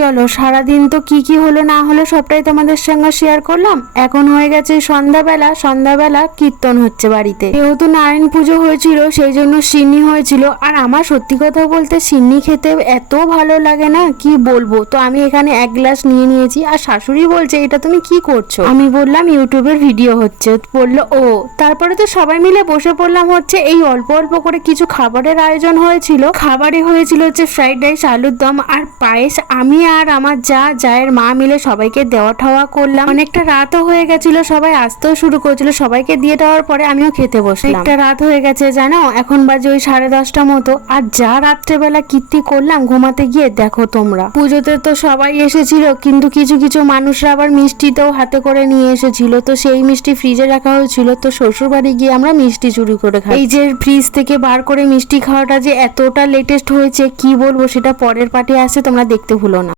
চলো সারাদিন তো কি কি হলো না হলো সবটাই তোমাদের সঙ্গে শেয়ার করলাম। এখন হয়ে গেছে সন্ধ্যাবেলা কীর্তন হচ্ছে বাড়িতে। যেহেতু নারায়ণ পুজো হয়েছিল সেই জন্য সিন্নি হয়েছিল। আর আমার সত্যি কথা বলতে সিন্নি খেতে এত ভালো লাগে না কি বলবো। তো আমি এখানে 1 গ্লাস নিয়ে নিয়েছি। আর শাশুড়ি বলছে এটা তুমি কি করছো। আমি বললাম ইউটিউবের ভিডিও হচ্ছে। বললো ও। তারপরে তো সবাই মিলে বসে পড়লাম। হচ্ছে এই অল্প অল্প করে কিছু খাবারের আয়োজন হয়েছিল। খাবারে হয়েছিল হচ্ছে ফ্রাইড রাইস, আলুর দম আর পায়েস। আমি আর আমার জায়ের মা মিলে সবাইকে দেওয়া ঠাওয়া করলাম। অনেকটা রাতও হয়ে গেছিল, সবাই আসতেও শুরু করেছিল। সবাইকে দিয়ে দেওয়ার পরে আমিও খেতে বসলাম। একটা রাত হয়ে গেছে জানো, এখন বাজে ওই 10:30 মতো। আর যা রাত্রেবেলা কীর্তি করলাম ঘুমাতে গিয়ে, দেখো তোমরা। পুজোতে তো সবাই এসেছিল, কিন্তু কিছু কিছু মানুষরা আবার মিষ্টিটাও হাতে করে নিয়ে এসেছিল। তো সেই মিষ্টি ফ্রিজে রাখা হয়েছিল। তো শ্বশুর বাড়ি গিয়ে আমরা মিষ্টি চুরি করে খাই। এই যে ফ্রিজ থেকে বার করে মিষ্টি খাওয়াটা যে এতটা লেটেস্ট হয়েছে কি বলবো, সেটা পরের পার্টে আসে, তোমরা দেখতে ভুলো না।